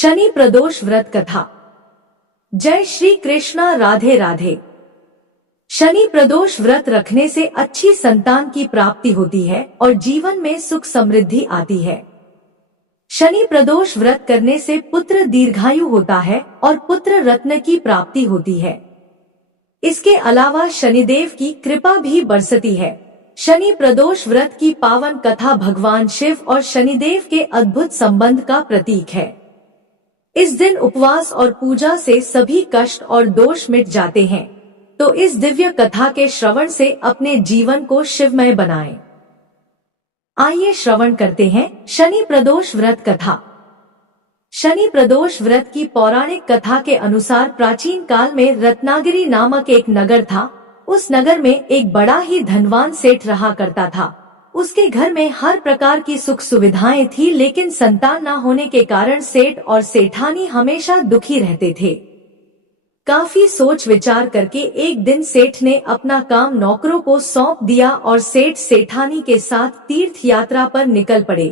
शनि प्रदोष व्रत कथा। जय श्री कृष्णा, राधे राधे। शनि प्रदोष व्रत रखने से अच्छी संतान की प्राप्ति होती है और जीवन में सुख समृद्धि आती है। शनि प्रदोष व्रत करने से पुत्र दीर्घायु होता है और पुत्र रत्न की प्राप्ति होती है। इसके अलावा शनिदेव की कृपा भी बरसती है। शनि प्रदोष व्रत की पावन कथा भगवान शिव और शनिदेव के अद्भुत संबंध का प्रतीक है। इस दिन उपवास और पूजा से सभी कष्ट और दोष मिट जाते हैं, तो इस दिव्य कथा के श्रवण से अपने जीवन को शिवमय बनाएं। आइए श्रवण करते हैं शनि प्रदोष व्रत कथा। शनि प्रदोष व्रत की पौराणिक कथा के अनुसार प्राचीन काल में रत्नागिरी नामक एक नगर था। उस नगर में एक बड़ा ही धनवान सेठ रहा करता था। उसके घर में हर प्रकार की सुख सुविधाएं थी, लेकिन संतान न होने के कारण सेठ और सेठानी हमेशा दुखी रहते थे। काफी सोच विचार करके एक दिन सेठ ने अपना काम नौकरों को सौंप दिया और सेठ सेठानी के साथ तीर्थ यात्रा पर निकल पड़े।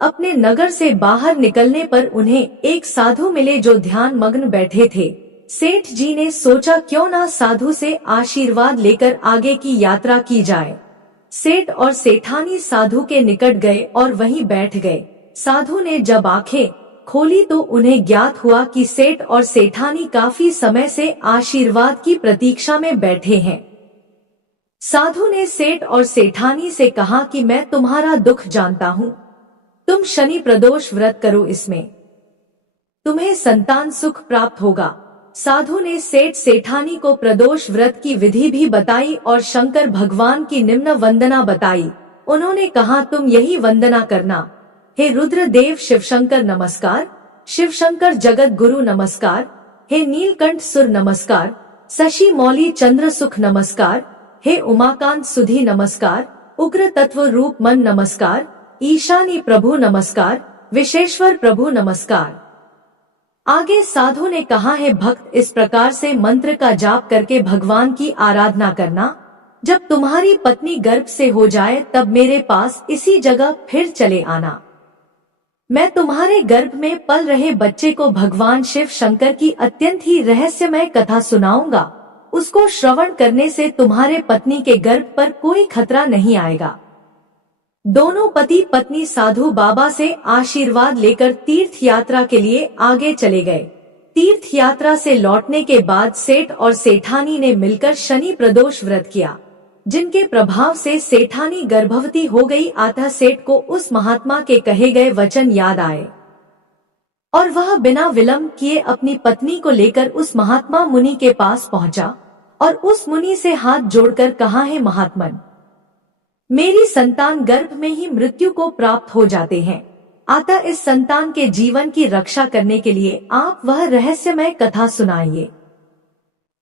अपने नगर से बाहर निकलने पर उन्हें एक साधु मिले जो ध्यान मग्न बैठे थे। सेठ जी ने सोचा क्यों ना साधु से आशीर्वाद लेकर आगे की यात्रा की जाए। सेठ और सेठानी साधु के निकट गए और वहीं बैठ गए। साधु ने जब आंखें खोली तो उन्हें ज्ञात हुआ कि सेठ और सेठानी काफी समय से आशीर्वाद की प्रतीक्षा में बैठे हैं। साधु ने सेठ और सेठानी से कहा कि मैं तुम्हारा दुख जानता हूँ, तुम शनि प्रदोष व्रत करो, इसमें तुम्हें संतान सुख प्राप्त होगा। साधु ने सेठ सेठानी को प्रदोष व्रत की विधि भी बताई और शंकर भगवान की निम्न वंदना बताई। उन्होंने कहा, तुम यही वंदना करना। हे रुद्र देव शिवशंकर नमस्कार, शिवशंकर जगत गुरु नमस्कार, हे नीलकंठ सुर नमस्कार, शशि मौली चंद्र सुख नमस्कार, हे उमाकांत सुधी नमस्कार, उग्र तत्व रूप मन नमस्कार, ईशानी प्रभु नमस्कार, विशेश्वर प्रभु नमस्कार। आगे साधु ने कहा, है भक्त, इस प्रकार से मंत्र का जाप करके भगवान की आराधना करना। जब तुम्हारी पत्नी गर्भ से हो जाए तब मेरे पास इसी जगह फिर चले आना। मैं तुम्हारे गर्भ में पल रहे बच्चे को भगवान शिव शंकर की अत्यंत ही रहस्यमय कथा सुनाऊंगा। उसको श्रवण करने से तुम्हारे पत्नी के गर्भ पर कोई खतरा नहीं आएगा। दोनों पति पत्नी साधु बाबा से आशीर्वाद लेकर तीर्थ यात्रा के लिए आगे चले गए। तीर्थ यात्रा से लौटने के बाद सेठ और सेठानी ने मिलकर शनि प्रदोष व्रत किया, जिनके प्रभाव से सेठानी गर्भवती हो गई। अतः सेठ को उस महात्मा के कहे गए वचन याद आए और वह बिना विलंब किए अपनी पत्नी को लेकर उस महात्मा मुनि के पास पहुंचा और उस मुनि से हाथ जोड़कर कहा, है महात्मन, मेरी संतान गर्भ में ही मृत्यु को प्राप्त हो जाते हैं। अतः इस संतान के जीवन की रक्षा करने के लिए आप वह रहस्यमय कथा सुनाइए,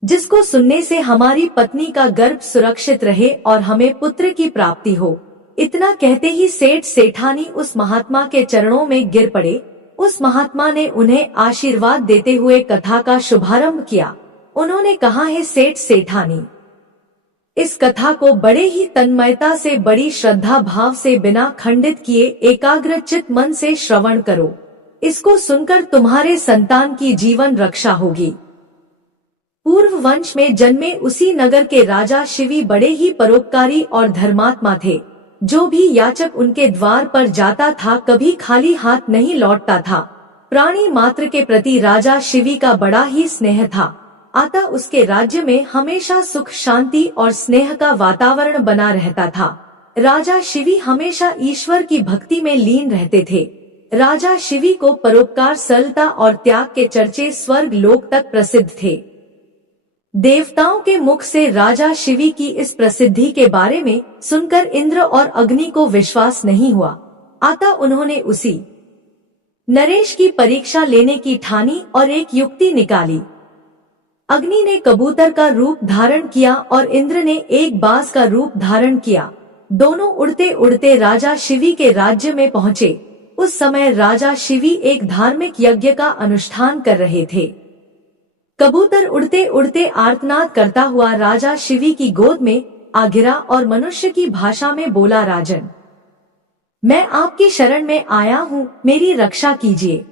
जिसको सुनने से हमारी पत्नी का गर्भ सुरक्षित रहे और हमें पुत्र की प्राप्ति हो। इतना कहते ही सेठ सेठानी उस महात्मा के चरणों में गिर पड़े। उस महात्मा ने उन्हें आशीर्वाद देते हुए कथा का शुभारंभ किया। उन्होंने कहा, है सेठ सेठानी, इस कथा को बड़े ही तन्मयता से, बड़ी श्रद्धा भाव से, बिना खंडित किए एकाग्र चित्त मन से श्रवण करो। इसको सुनकर तुम्हारे संतान की जीवन रक्षा होगी। पूर्व वंश में जन्मे उसी नगर के राजा शिवी बड़े ही परोपकारी और धर्मात्मा थे। जो भी याचक उनके द्वार पर जाता था कभी खाली हाथ नहीं लौटता था। प्राणी मात्र के प्रति राजा शिवी का बड़ा ही स्नेह था। अतः उसके राज्य में हमेशा सुख शांति और स्नेह का वातावरण बना रहता था। राजा शिवी हमेशा ईश्वर की भक्ति में लीन रहते थे। राजा शिवी को परोपकार, सरलता और त्याग के चर्चे स्वर्ग लोक तक प्रसिद्ध थे। देवताओं के मुख से राजा शिवी की इस प्रसिद्धि के बारे में सुनकर इंद्र और अग्नि को विश्वास नहीं हुआ। अतः उन्होंने उसी नरेश की परीक्षा लेने की ठानी और एक युक्ति निकाली। अग्नि ने कबूतर का रूप धारण किया और इंद्र ने एक बाज का रूप धारण किया। दोनों उड़ते उड़ते राजा शिवी के राज्य में पहुँचे। उस समय राजा शिवी एक धार्मिक यज्ञ का अनुष्ठान कर रहे थे। कबूतर उड़ते उड़ते आर्तनाद करता हुआ राजा शिवी की गोद में आ गिरा और मनुष्य की भाषा में बोला, राजन, मैं आपकी शरण में आया हूँ, मेरी रक्षा कीजिए।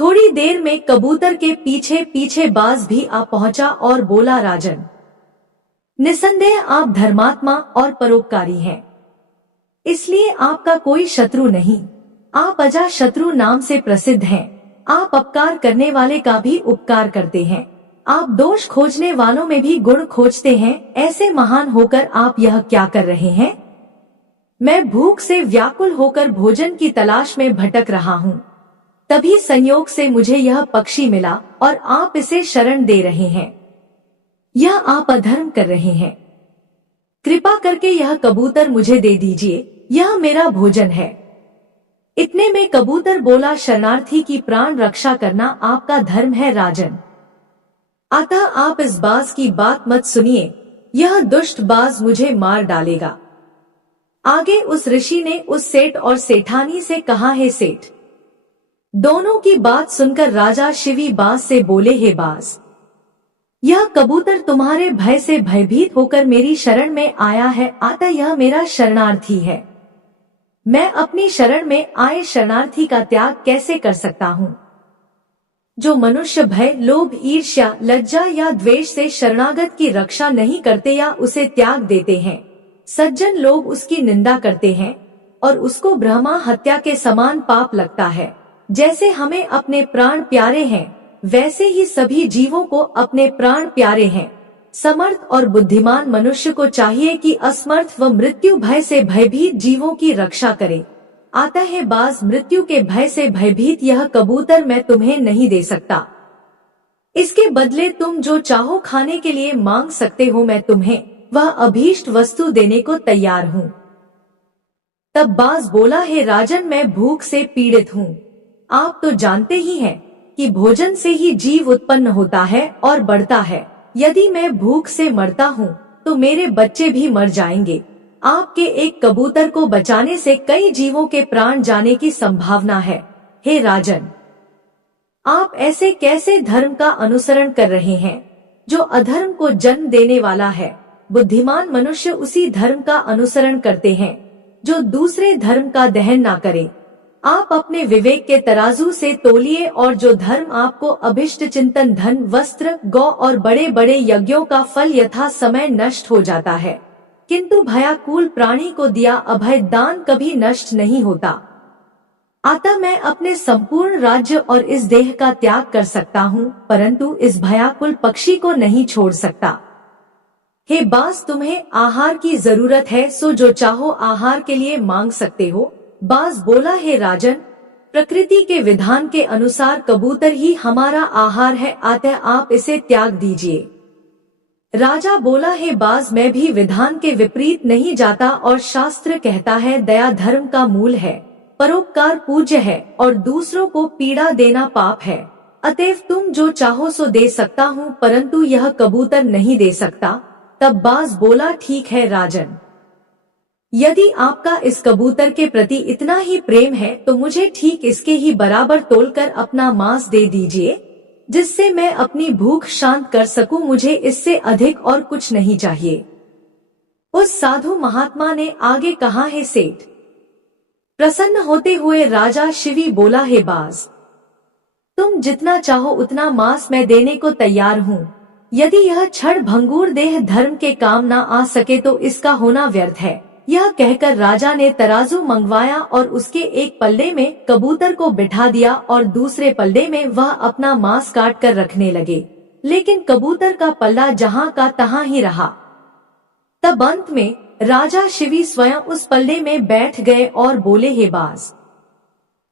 थोड़ी देर में कबूतर के पीछे पीछे बाज भी आ पहुंचा और बोला, राजन, निसंदेह आप धर्मात्मा और परोपकारी हैं, इसलिए आपका कोई शत्रु नहीं। आप अजा शत्रु नाम से प्रसिद्ध हैं। आप अपकार करने वाले का भी उपकार करते हैं। आप दोष खोजने वालों में भी गुण खोजते हैं। ऐसे महान होकर आप यह क्या कर रहे हैं? मैं भूख से व्याकुल होकर भोजन की तलाश में भटक रहा हूँ। तभी संयोग से मुझे यह पक्षी मिला और आप इसे शरण दे रहे हैं। यह आप अधर्म कर रहे हैं। कृपा करके यह कबूतर मुझे दे दीजिए, यह मेरा भोजन है। इतने में कबूतर बोला, शरणार्थी की प्राण रक्षा करना आपका धर्म है राजन। अतः आप इस बाज की बात मत सुनिए, यह दुष्ट बाज मुझे मार डालेगा। आगे उस ऋषि ने उस सेठ और सेठानी से कहा, हे सेठ, दोनों की बात सुनकर राजा शिवी बाज से बोले, हे बाज, यह कबूतर तुम्हारे भय से भयभीत होकर मेरी शरण में आया है, अतः यह मेरा शरणार्थी है। मैं अपनी शरण में आए शरणार्थी का त्याग कैसे कर सकता हूँ? जो मनुष्य भय, लोभ, ईर्ष्या, लज्जा या द्वेष से शरणागत की रक्षा नहीं करते या उसे त्याग देते हैं, सज्जन लोग उसकी निंदा करते हैं और उसको ब्रह्मा हत्या के समान पाप लगता है। जैसे हमें अपने प्राण प्यारे हैं, वैसे ही सभी जीवों को अपने प्राण प्यारे हैं। समर्थ और बुद्धिमान मनुष्य को चाहिए कि असमर्थ व मृत्यु भय से भयभीत जीवों की रक्षा करे। आता है बाज, मृत्यु के भय से भयभीत यह कबूतर मैं तुम्हें नहीं दे सकता। इसके बदले तुम जो चाहो खाने के लिए मांग सकते हो, मैं तुम्हें वह अभीष्ट वस्तु देने को तैयार हूँ। तब बाज बोला, हे राजन, मैं भूख से पीड़ित हूँ। आप तो जानते ही हैं कि भोजन से ही जीव उत्पन्न होता है और बढ़ता है। यदि मैं भूख से मरता हूँ तो मेरे बच्चे भी मर जाएंगे। आपके एक कबूतर को बचाने से कई जीवों के प्राण जाने की संभावना है। हे राजन, आप ऐसे कैसे धर्म का अनुसरण कर रहे हैं जो अधर्म को जन्म देने वाला है? बुद्धिमान मनुष्य उसी धर्म का अनुसरण करते हैं जो दूसरे धर्म का दहन ना करे। आप अपने विवेक के तराजू से तोलिए और जो धर्म आपको अभिष्ट चिंतन, धन, वस्त्र, गौ और बड़े बड़े यज्ञों का फल यथा समय नष्ट हो जाता है, किंतु भयाकुल प्राणी को दिया अभय दान कभी नष्ट नहीं होता। अतः मैं अपने संपूर्ण राज्य और इस देह का त्याग कर सकता हूँ, परंतु इस भयाकुल पक्षी को नहीं छोड़ सकता। हे बाज, तुम्हें आहार की जरूरत है, सो जो चाहो आहार के लिए मांग सकते हो। बाज बोला, हे राजन, प्रकृति के विधान के अनुसार कबूतर ही हमारा आहार है, अतः आप इसे त्याग दीजिए। राजा बोला, हे बाज, मैं भी विधान के विपरीत नहीं जाता और शास्त्र कहता है दया धर्म का मूल है, परोपकार पूज्य है और दूसरों को पीड़ा देना पाप है। अतएव तुम जो चाहो सो दे सकता हूँ, परंतु यह कबूतर नहीं दे सकता। तब बाज बोला, ठीक है राजन, यदि आपका इस कबूतर के प्रति इतना ही प्रेम है तो मुझे ठीक इसके ही बराबर तोलकर अपना मांस दे दीजिए, जिससे मैं अपनी भूख शांत कर सकूं। मुझे इससे अधिक और कुछ नहीं चाहिए। उस साधु महात्मा ने आगे कहा, हे सेठ, प्रसन्न होते हुए राजा शिवी बोला, हे बाज, तुम जितना चाहो उतना मांस मैं देने को तैयार हूँ। यदि यह क्षण भंगुर देह धर्म के काम ना आ सके तो इसका होना व्यर्थ है। यह कहकर राजा ने तराजू मंगवाया और उसके एक पल्ले में कबूतर को बिठा दिया और दूसरे पल्ले में वह अपना मांस काट कर रखने लगे, लेकिन कबूतर का पल्ला जहाँ का तहाँ ही रहा। तब अंत में राजा शिवी स्वयं उस पल्ले में बैठ गए और बोले, हे बाज,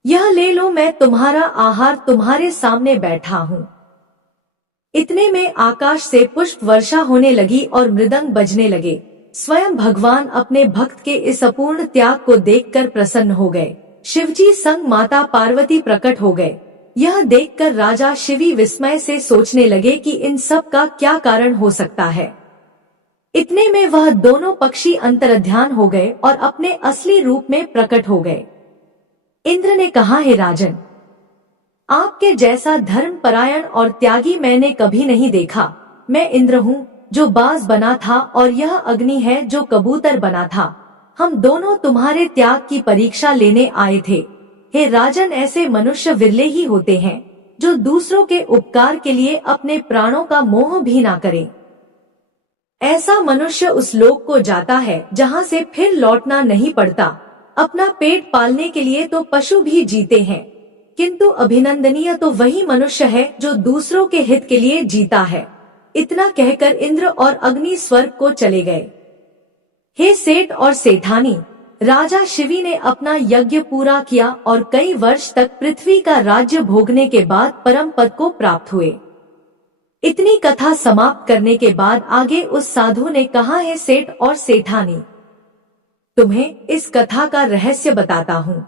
यह ले लो, मैं तुम्हारा आहार तुम्हारे सामने बैठा हूँ। इतने में आकाश से पुष्प वर्षा होने लगी और मृदंग बजने लगे। स्वयं भगवान अपने भक्त के इस अपूर्ण त्याग को देखकर प्रसन्न हो गए। शिवजी संग माता पार्वती प्रकट हो गए। यह देखकर राजा शिवी विस्मय से सोचने लगे कि इन सब का क्या कारण हो सकता है। इतने में वह दोनों पक्षी अंतर्ध्यान हो गए और अपने असली रूप में प्रकट हो गए। इंद्र ने कहा, हे राजन, आपके जैसा धर्म परायण और त्यागी मैंने कभी नहीं देखा। मैं इंद्र हूँ जो बाज बना था और यह अग्नि है जो कबूतर बना था। हम दोनों तुम्हारे त्याग की परीक्षा लेने आए थे। हे राजन, ऐसे मनुष्य विरले ही होते हैं जो दूसरों के उपकार के लिए अपने प्राणों का मोह भी ना करे। ऐसा मनुष्य उस लोक को जाता है जहाँ से फिर लौटना नहीं पड़ता। अपना पेट पालने के लिए तो पशु भी जीते हैं, किंतु अभिनंदनीय तो वही मनुष्य है जो दूसरों के हित के लिए जीता है। इतना कहकर इंद्र और अग्नि स्वर्ग को चले गए। हे सेठ और सेठानी, राजा शिवी ने अपना यज्ञ पूरा किया और कई वर्ष तक पृथ्वी का राज्य भोगने के बाद परम पद को प्राप्त हुए। इतनी कथा समाप्त करने के बाद आगे उस साधु ने कहा, है सेठ और सेठानी, तुम्हें इस कथा का रहस्य बताता हूँ।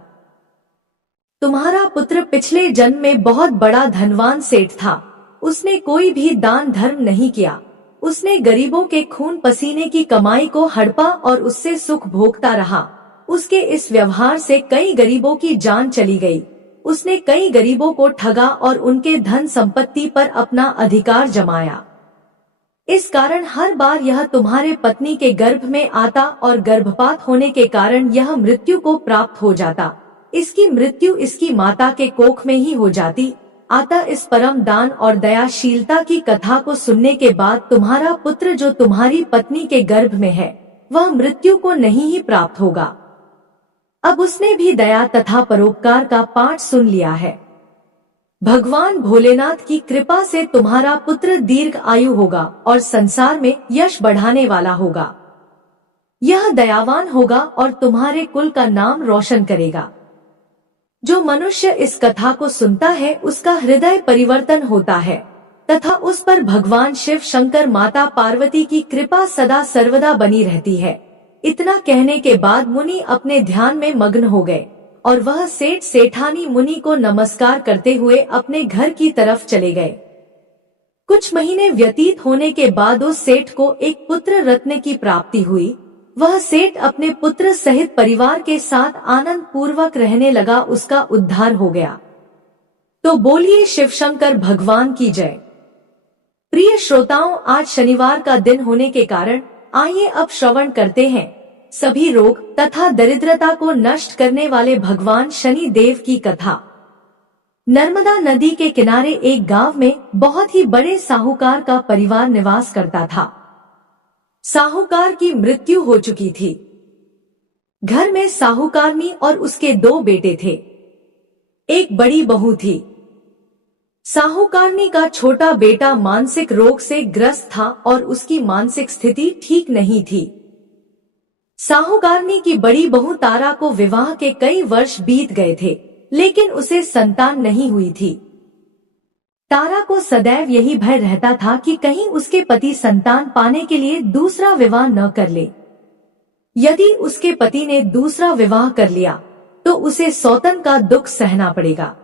तुम्हारा पुत्र पिछले जन्म में बहुत बड़ा धनवान सेठ था। उसने कोई भी दान धर्म नहीं किया। उसने गरीबों के खून पसीने की कमाई को हड़पा और उससे सुख भोगता रहा। उसके इस व्यवहार से कई गरीबों की जान चली गई। उसने कई गरीबों को ठगा और उनके धन संपत्ति पर अपना अधिकार जमाया। इस कारण हर बार यह तुम्हारे पत्नी के गर्भ में आता और गर्भपात होने के कारण यह मृत्यु को प्राप्त हो जाता। इसकी मृत्यु इसकी माता के कोख में ही हो जाती। अतः इस परम दान और दयाशीलता की कथा को सुनने के बाद तुम्हारा पुत्र जो तुम्हारी पत्नी के गर्भ में है, वह मृत्यु को नहीं ही प्राप्त होगा। अब उसने भी दया तथा परोपकार का पाठ सुन लिया है। भगवान भोलेनाथ की कृपा से तुम्हारा पुत्र दीर्घ आयु होगा और संसार में यश बढ़ाने वाला होगा। यह दयावान होगा और तुम्हारे कुल का नाम रोशन करेगा। जो मनुष्य इस कथा को सुनता है उसका हृदय परिवर्तन होता है तथा उस पर भगवान शिव शंकर माता पार्वती की कृपा सदा सर्वदा बनी रहती है। इतना कहने के बाद मुनि अपने ध्यान में मग्न हो गए और वह सेठ सेठानी मुनि को नमस्कार करते हुए अपने घर की तरफ चले गए। कुछ महीने व्यतीत होने के बाद उस सेठ को एक पुत्र रत्न की प्राप्ति हुई। वह सेठ अपने पुत्र सहित परिवार के साथ आनंद पूर्वक रहने लगा। उसका उद्धार हो गया। तो बोलिए शिव शंकर भगवान की जय। प्रिय श्रोताओं, आज शनिवार का दिन होने के कारण आइए अब श्रवण करते हैं सभी रोग तथा दरिद्रता को नष्ट करने वाले भगवान शनि देव की कथा। नर्मदा नदी के किनारे एक गांव में बहुत ही बड़े साहूकार का परिवार निवास करता था। साहूकार की मृत्यु हो चुकी थी। घर में साहूकारनी और उसके 2 बेटे थे। एक बड़ी बहू थी। साहूकारनी का छोटा बेटा मानसिक रोग से ग्रस्त था और उसकी मानसिक स्थिति ठीक नहीं थी। साहूकारनी की बड़ी बहू तारा को विवाह के कई वर्ष बीत गए थे, लेकिन उसे संतान नहीं हुई थी। तारा को सदैव यही भय रहता था कि कहीं उसके पति संतान पाने के लिए दूसरा विवाह न कर ले। यदि उसके पति ने दूसरा विवाह कर लिया तो उसे सौतन का दुख सहना पड़ेगा।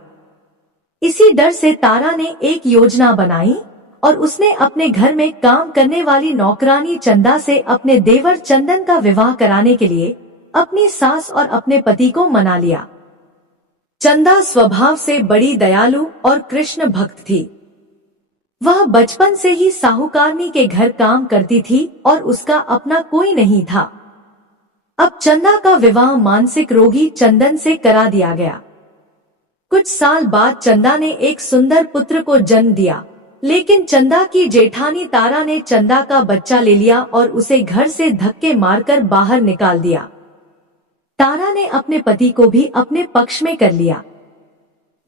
इसी डर से तारा ने एक योजना बनाई और उसने अपने घर में काम करने वाली नौकरानी चंदा से अपने देवर चंदन का विवाह कराने के लिए अपनी सास और अपने पति को मना लिया। चंदा स्वभाव से बड़ी दयालु और कृष्ण भक्त थी। वह बचपन से ही साहूकारनी के घर काम करती थी और उसका अपना कोई नहीं था। अब चंदा का विवाह मानसिक रोगी चंदन से करा दिया गया। कुछ साल बाद चंदा ने एक सुंदर पुत्र को जन्म दिया, लेकिन चंदा की जेठानी तारा ने चंदा का बच्चा ले लिया और उसे घर से धक्के मारकर बाहर निकाल दिया। तारा ने अपने पति को भी अपने पक्ष में कर लिया।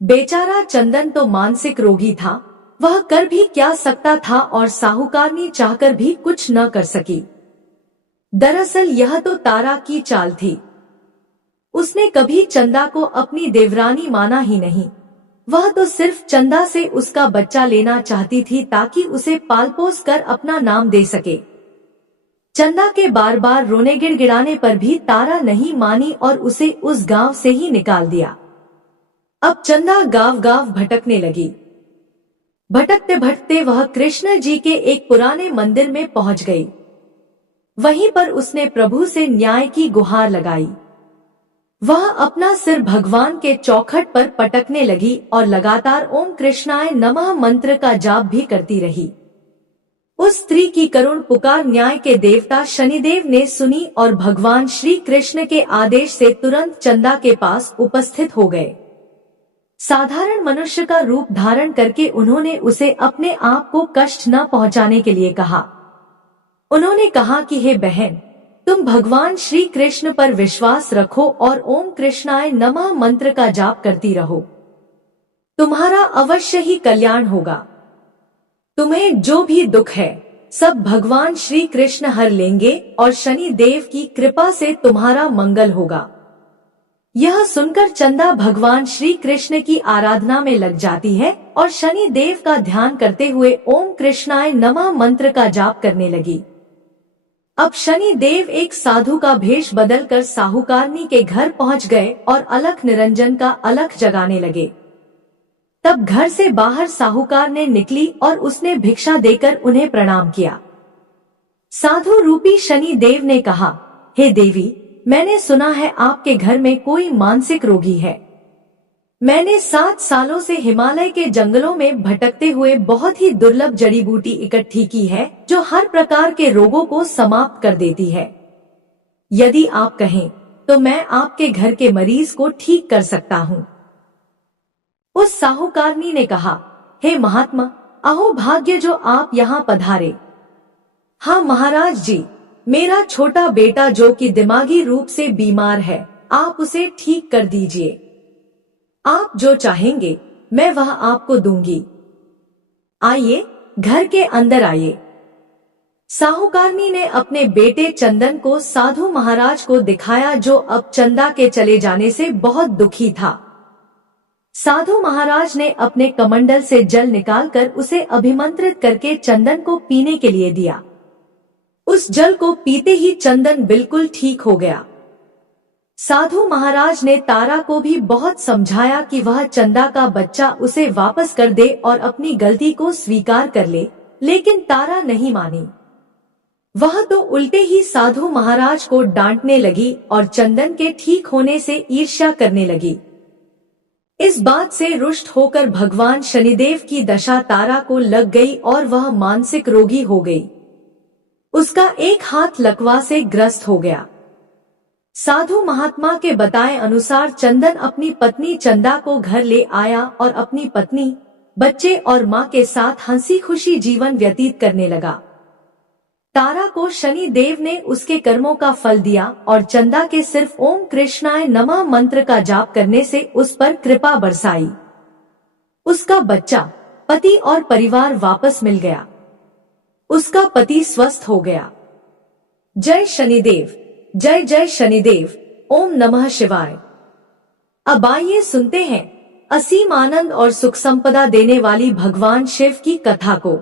बेचारा चंदन तो मानसिक रोगी था, वह कर भी क्या सकता था और साहूकारनी चाहकर भी कुछ न कर सकी। दरअसल यह तो तारा की चाल थी। उसने कभी चंदा को अपनी देवरानी माना ही नहीं। वह तो सिर्फ चंदा से उसका बच्चा लेना चाहती थी ताकि उसे पाल पोस कर अपना नाम दे सके। चंदा के बार बार रोने गिड़गिड़ाने पर भी तारा नहीं मानी और उसे उस गांव से ही निकाल दिया। अब चंदा गांव गांव भटकने लगी। भटकते भटकते वह कृष्ण जी के एक पुराने मंदिर में पहुंच गई। वहीं पर उसने प्रभु से न्याय की गुहार लगाई। वह अपना सिर भगवान के चौखट पर पटकने लगी और लगातार ओम कृष्णाय नमः मंत्र का जाप भी करती रही। उस स्त्री की करुण पुकार न्याय के देवता शनिदेव ने सुनी और भगवान श्री कृष्ण के आदेश से तुरंत चंदा के पास उपस्थित हो गए। साधारण मनुष्य का रूप धारण करके उन्होंने उसे अपने आप को कष्ट न पहुंचाने के लिए कहा। उन्होंने कहा कि हे बहन, तुम भगवान श्री कृष्ण पर विश्वास रखो और ओम कृष्णाय नमः मंत्र का जाप करती रहो। तुम्हारा अवश्य ही कल्याण होगा। तुम्हें जो भी दुख है सब भगवान श्री कृष्ण हर लेंगे और शनि देव की कृपा से तुम्हारा मंगल होगा। यह सुनकर चंदा भगवान श्री कृष्ण की आराधना में लग जाती है और शनि देव का ध्यान करते हुए ओम कृष्णाय नमः मंत्र का जाप करने लगी। अब शनि देव एक साधु का भेष बदलकर साहूकारनी के घर पहुंच गए और अलख निरंजन का अलख जगाने लगे। तब घर से बाहर साहूकार ने निकली और उसने भिक्षा देकर उन्हें प्रणाम किया। साधु रूपी शनि देव ने कहा, हे देवी, मैंने सुना है आपके घर में कोई मानसिक रोगी है। मैंने 7 सालों से हिमालय के जंगलों में भटकते हुए बहुत ही दुर्लभ जड़ी बूटी इकट्ठी की है जो हर प्रकार के रोगों को समाप्त कर देती है। यदि आप कहें तो मैं आपके घर के मरीज को ठीक कर सकता हूँ। उस साहूकारनी ने कहा, हे महात्मा, अहो भाग्य जो आप यहाँ पधारे। हाँ महाराज जी, मेरा छोटा बेटा जो कि दिमागी रूप से बीमार है, आप उसे ठीक कर दीजिए। आप जो चाहेंगे मैं वह आपको दूंगी। आइए, घर के अंदर आइए। साहूकारनी ने अपने बेटे चंदन को साधु महाराज को दिखाया जो अब चंदा के चले जाने से बहुत दुखी था। साधु महाराज ने अपने कमंडल से जल निकालकर उसे अभिमंत्रित करके चंदन को पीने के लिए दिया। उस जल को पीते ही चंदन बिल्कुल ठीक हो गया। साधु महाराज ने तारा को भी बहुत समझाया कि वह चंदा का बच्चा उसे वापस कर दे और अपनी गलती को स्वीकार कर ले, लेकिन तारा नहीं मानी। वह तो उल्टे ही साधु महाराज को डांटने लगी और चंदन के ठीक होने से ईर्ष्या करने लगी। इस बात से रुष्ट होकर भगवान शनिदेव की दशा तारा को लग गई और वह मानसिक रोगी हो गई। उसका एक हाथ लकवा से ग्रस्त हो गया। साधु महात्मा के बताए अनुसार चंदन अपनी पत्नी चंदा को घर ले आया और अपनी पत्नी, बच्चे और माँ के साथ हंसी खुशी जीवन व्यतीत करने लगा। तारा को शनि देव ने उसके कर्मों का फल दिया और चंदा के सिर्फ ओम कृष्णाय नमः मंत्र का जाप करने से उस पर कृपा बरसाई। उसका बच्चा, पति और परिवार वापस मिल गया। उसका पति स्वस्थ हो गया। जय शनिदेव, जय जय शनिदेव, ओम नमः शिवाय। अब आइए सुनते हैं असीम आनंद और सुख संपदा देने वाली भगवान शिव की कथा को।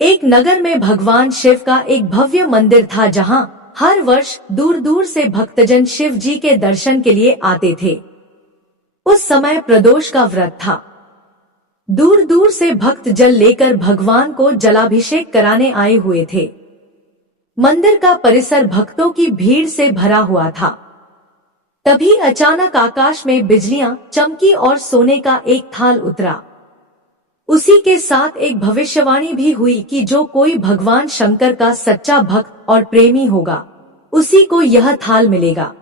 एक नगर में भगवान शिव का एक भव्य मंदिर था जहां हर वर्ष दूर दूर से भक्तजन शिव जी के दर्शन के लिए आते थे। उस समय प्रदोष का व्रत था। दूर दूर से भक्त जल लेकर भगवान को जलाभिषेक कराने आए हुए थे। मंदिर का परिसर भक्तों की भीड़ से भरा हुआ था। तभी अचानक आकाश में बिजलियां चमकी और सोने का एक थाल उतरा। उसी के साथ एक भविष्यवाणी भी हुई कि जो कोई भगवान शंकर का सच्चा भक्त और प्रेमी होगा उसी को यह थाल मिलेगा।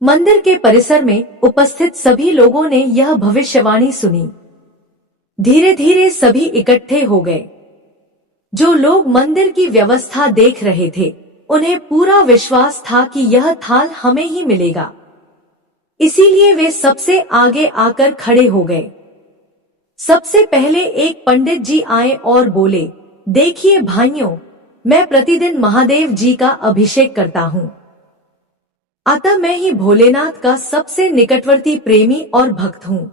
मंदिर के परिसर में उपस्थित सभी लोगों ने यह भविष्यवाणी सुनी। धीरे धीरे सभी इकट्ठे हो गए। जो लोग मंदिर की व्यवस्था देख रहे थे उन्हें पूरा विश्वास था कि यह थाल हमें ही मिलेगा। इसीलिए वे सबसे आगे आकर खड़े हो गए। सबसे पहले एक पंडित जी आए और बोले, देखिए भाइयों, मैं प्रतिदिन महादेव जी का अभिषेक करता हूँ। अतः मैं ही भोलेनाथ का सबसे निकटवर्ती प्रेमी और भक्त हूँ।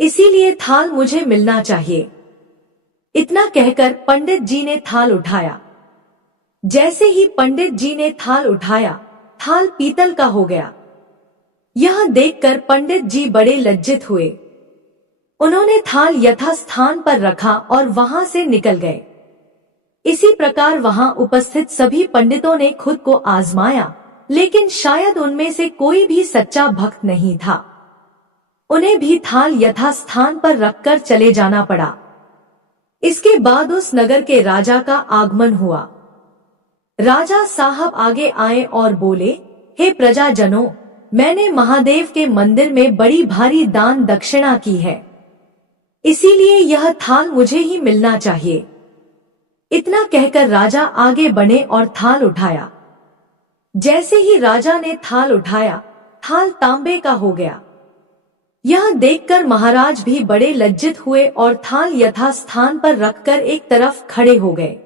इसीलिए थाल मुझे मिलना चाहिए। इतना कहकर पंडित जी ने थाल उठाया। जैसे ही पंडित जी ने थाल उठाया, थाल पीतल का हो गया। यह देखकर पंडित जी बड़े लज्जित हुए। उन्होंने थाल यथास्थान पर रखा और वहां से निकल गए। इसी प्रकार वहां उपस्थित सभी पंडितों ने खुद को आजमाया, लेकिन शायद उनमें से कोई भी सच्चा भक्त नहीं था। उन्हें भी थाल यथास्थान पर रखकर चले जाना पड़ा। इसके बाद उस नगर के राजा का आगमन हुआ। राजा साहब आगे आए और बोले, हे प्रजाजनों, मैंने महादेव के मंदिर में बड़ी भारी दान दक्षिणा की है, इसीलिए यह थाल मुझे ही मिलना चाहिए। इतना कहकर राजा आगे बढ़े और थाल उठाया। जैसे ही राजा ने थाल उठाया, थाल तांबे का हो गया। यह देखकर महाराज भी बड़े लज्जित हुए और थाल यथास्थान पर रखकर एक तरफ खड़े हो गए।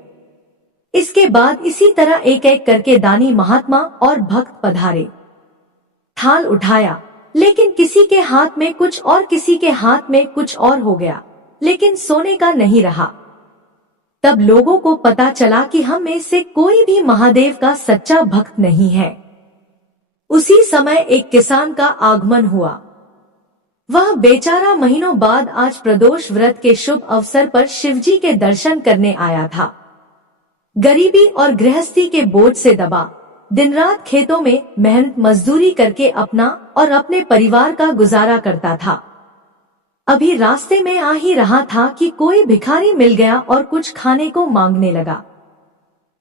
इसके बाद इसी तरह एक एक करके दानी महात्मा और भक्त पधारे। थाल उठाया, लेकिन किसी के हाथ में कुछ और किसी के हाथ में कुछ और हो गया, लेकिन सोने का नहीं रहा। तब लोगों को पता चला कि हम में से कोई भी महादेव का सच्चा भक्त नहीं है। उसी समय एक किसान का आगमन हुआ। वह बेचारा महीनों बाद आज प्रदोष व्रत के शुभ अवसर पर शिवजी के दर्शन करने आया था। गरीबी और गृहस्थी के बोझ से दबा दिन रात खेतों में मेहनत मजदूरी करके अपना और अपने परिवार का गुजारा करता था। अभी रास्ते में आ ही रहा था कि कोई भिखारी मिल गया और कुछ खाने को मांगने लगा।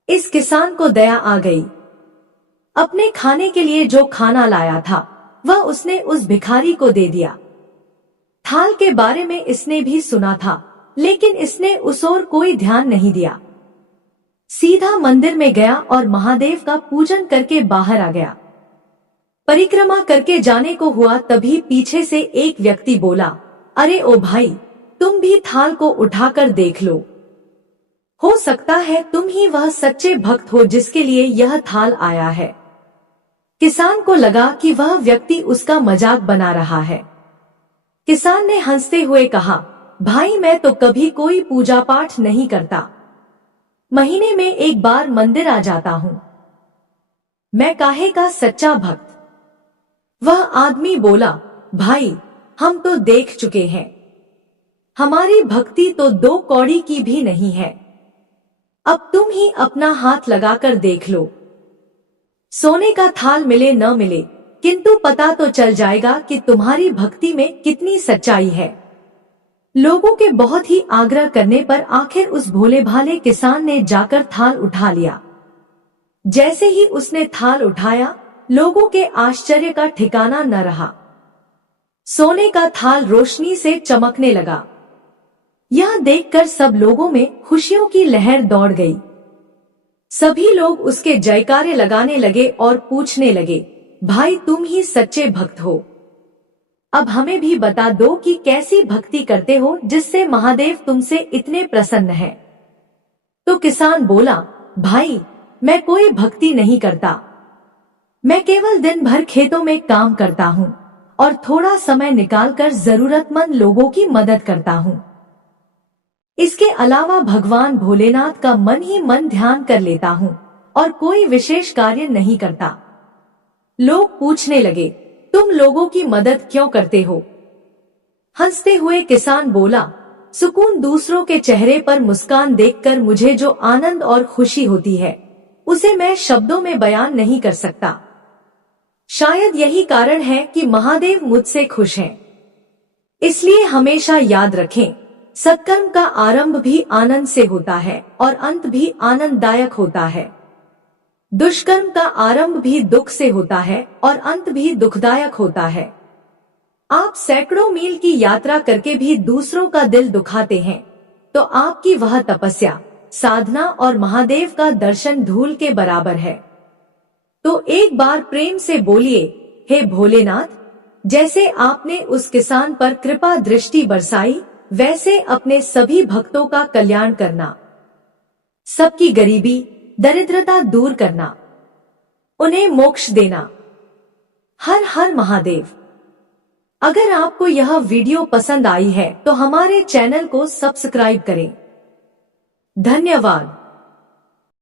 इस किसान को दया आ गई। अपने खाने के लिए जो खाना लाया था वह उसने उस भिखारी को दे दिया। थाल के बारे में इसने भी सुना था, लेकिन इसने उस ओर कोई ध्यान नहीं दिया। सीधा मंदिर में गया और महादेव का पूजन करके बाहर आ गया। परिक्रमा करके जाने को हुआ, तभी पीछे से एक व्यक्ति बोला, अरे ओ भाई, तुम भी थाल को उठाकर देख लो। हो सकता है तुम ही वह सच्चे भक्त हो जिसके लिए यह थाल आया है। किसान को लगा कि वह व्यक्ति उसका मजाक बना रहा है। किसान ने हंसते हुए कहा, भाई मैं तो कभी कोई पूजा पाठ नहीं करता, महीने में एक बार मंदिर आ जाता हूँ, मैं काहे का सच्चा भक्त। वह आदमी बोला, भाई हम तो देख चुके हैं, हमारी भक्ति तो 2 कौड़ी की भी नहीं है। अब तुम ही अपना हाथ लगाकर देख लो। सोने का थाल मिले न मिले, किंतु पता तो चल जाएगा कि तुम्हारी भक्ति में कितनी सच्चाई है। लोगों के बहुत ही आग्रह करने पर आखिर उस भोले भाले किसान ने जाकर थाल उठा लिया। जैसे ही उसने थाल उठाया, लोगों के आश्चर्य का ठिकाना न रहा। सोने का थाल रोशनी से चमकने लगा। यह देखकर सब लोगों में खुशियों की लहर दौड़ गई। सभी लोग उसके जयकारे लगाने लगे और पूछने लगे, भाई तुम ही सच्चे भक्त हो, अब हमें भी बता दो कि कैसी भक्ति करते हो जिससे महादेव तुमसे इतने प्रसन्न है। तो किसान बोला, भाई मैं कोई भक्ति नहीं करता, मैं केवल दिन भर खेतों में काम करता हूँ और थोड़ा समय निकालकर जरूरतमंद लोगों की मदद करता हूँ। इसके अलावा भगवान भोलेनाथ का मन ही मन ध्यान कर लेता हूँ और कोई विशेष कार्य नहीं करता। लोग पूछने लगे, तुम लोगों की मदद क्यों करते हो? हंसते हुए किसान बोला, सुकून दूसरों के चेहरे पर मुस्कान देखकर मुझे जो आनंद और खुशी होती है उसे मैं शब्दों में बयान नहीं कर सकता। शायद यही कारण है कि महादेव मुझसे खुश हैं। इसलिए हमेशा याद रखें, सत्कर्म का आरंभ भी आनंद से होता है और अंत भी आनंददायक होता है। दुष्कर्म का आरंभ भी दुख से होता है और अंत भी दुखदायक होता है। आप सैकड़ों मील की यात्रा करके भी दूसरों का दिल दुखाते हैं, तो आपकी वह तपस्या, साधना और महादेव का दर्शन धूल के बराबर है। तो एक बार प्रेम से बोलिए, हे भोलेनाथ, जैसे आपने उस किसान पर कृपा दृष्टि बरसाई, वैसे अपने सभी भक्तों का कल्याण करना, सबकी गरीबी दरिद्रता दूर करना, उन्हें मोक्ष देना। हर हर महादेव। अगर आपको यह वीडियो पसंद आई है तो हमारे चैनल को सब्सक्राइब करें। धन्यवाद।